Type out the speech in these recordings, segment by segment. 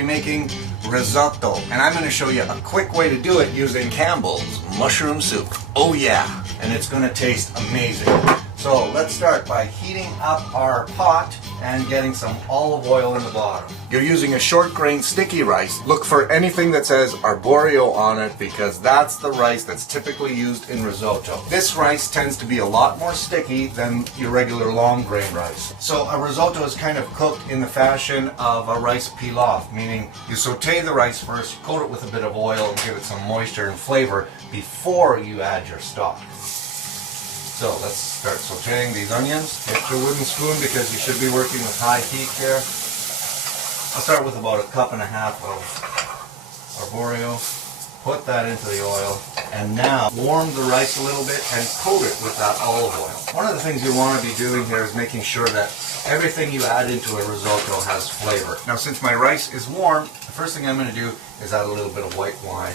be making risotto, and I'm going to show you a quick way to do it using Campbell's mushroom soup. Oh yeah, and it's going to taste amazing. So let's start by heating up our pot and getting some olive oil in the bottom. You're using a short grain sticky rice. Look for anything that says arborio on it because that's the rice that's typically used in risotto. This rice tends to be a lot more sticky than your regular long grain rice. So a risotto is kind of cooked in the fashion of a rice pilaf, meaning you saute the rice first, you coat it with a bit of oil and give it some moisture and flavor before you add your stock. So let's start sauteing these onions. Get your wooden spoon because you should be working with high heat here. I'll start with about 1.5 cups of arborio. Put that into the oil and now warm the rice a little bit and coat it with that olive oil. One of the things you want to be doing here is making sure that everything you add into a risotto has flavor. Now since my rice is warm, the first thing I'm going to do is add a little bit of white wine.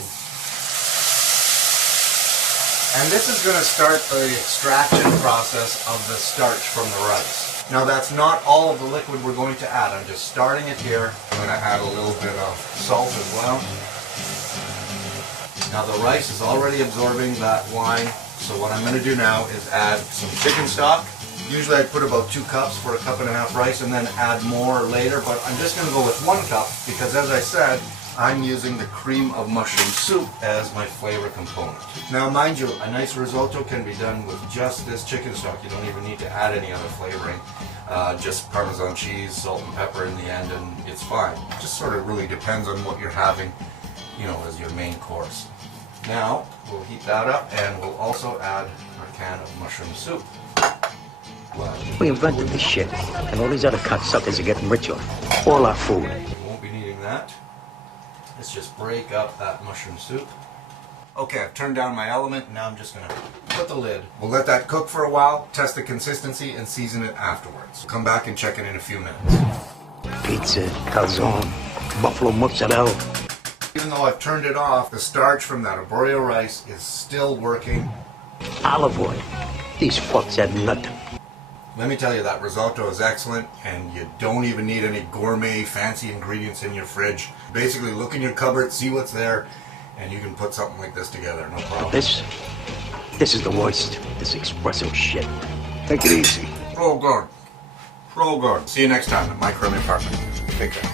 And this is going to start the extraction process of the starch from the rice. Now that's not all of the liquid we're going to add. I'm just starting it here. I'm going to add a little bit of salt as well. Now the rice is already absorbing that wine. So what I'm going to do now is add some chicken stock. Usually I put about 2 cups for 1.5 cups rice and then add more later. But I'm just going to go with 1 cup because as I said, I'm using the cream of mushroom soup as my flavor component. Now mind you, a nice risotto can be done with just this chicken stock. You don't even need to add any other flavoring. Just Parmesan cheese, salt and pepper in the end and it's fine. It just sort of really depends on what you're having, you know, as your main course. Now we'll heat that up and we'll also add our can of mushroom soup. We invented this shit and all these other cocksuckers are getting rich off all our food. We won't be needing that. Let's just break up that mushroom soup. Okay, I've turned down my element. Now I'm just going to put the lid. We'll let that cook for a while, test the consistency, and season it afterwards. Come back and check it in a few minutes. Pizza, calzone, buffalo mozzarella. Even though I've turned it off, the starch from that arborio rice is still working. Olive oil. These fucks had nothing. Let me tell you, that risotto is excellent and you don't even need any gourmet fancy ingredients in your fridge. Basically look in your cupboard, see what's there, and you can put something like this together, no problem. This is the worst. This espresso shit. Take it easy. Oh good. Oh good. See you next time at my Caribbean apartment. Take care.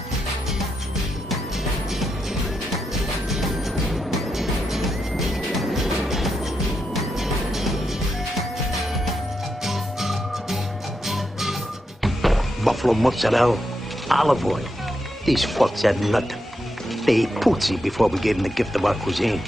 Buffalo mozzarella, olive oil. These fucks had nothing. They ate puzzi before we gave them the gift of our cuisine.